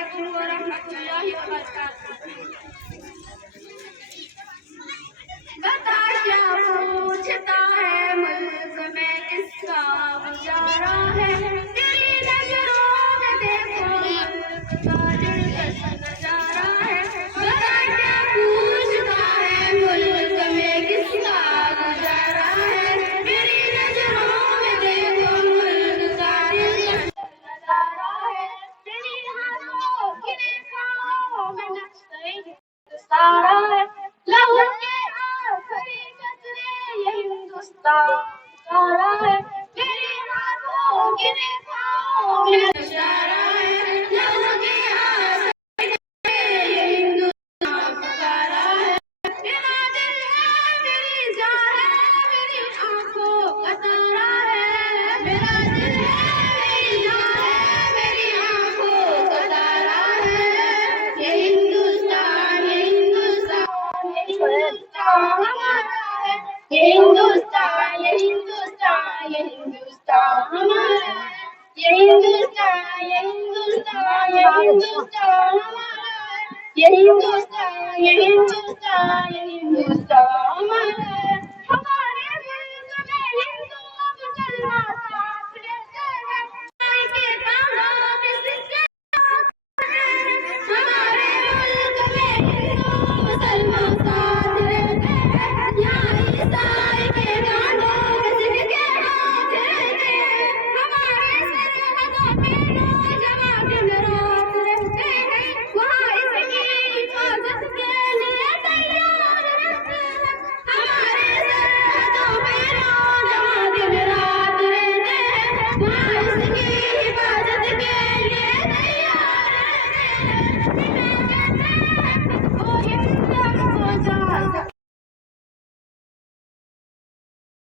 वालेकुम वरहमतुल्लाहि वबरकातुहू। बता क्या पूछता है मुल्क में किसका गुजारा है, तेरी नजरों में देखो मुल्क का दिलकश नजारा है। बता क्या पूछता है मुल्क में किसका गुजारा है, तेरी नजरों में देखो मुल्क का दिलकश नजारा है। तेरी हाथों गिने पाँव में नक्शे हिंदुस्तारा है, लहू के आखिरी कतरे ये हिंदुस्तान सारा है। तेरे हाथों गिने पाँव में नजारा है, लहू के आखिरी कतरे ये हिंदुस्तान सारा है। मेरा दिल है मेरी जान है मेरी आँखों का तारा है, मेरा दिल है मेरी जान है मेरी आँखों का तारा है। ये हिंदुस्तान ये हिंदुस्तान ये हिंदुस्तान हमारा है, ये हिंदुस्तान ये हिंदुस्तान ये हिंदुस्तान हमारा है। ये हिंदुस्तान ये हिंदुस्तान ये हिंदुस्तान हमारा है, ये हिंदुस्तान ये हिंदुस्तान ये हिंदुस्तान हमारा है।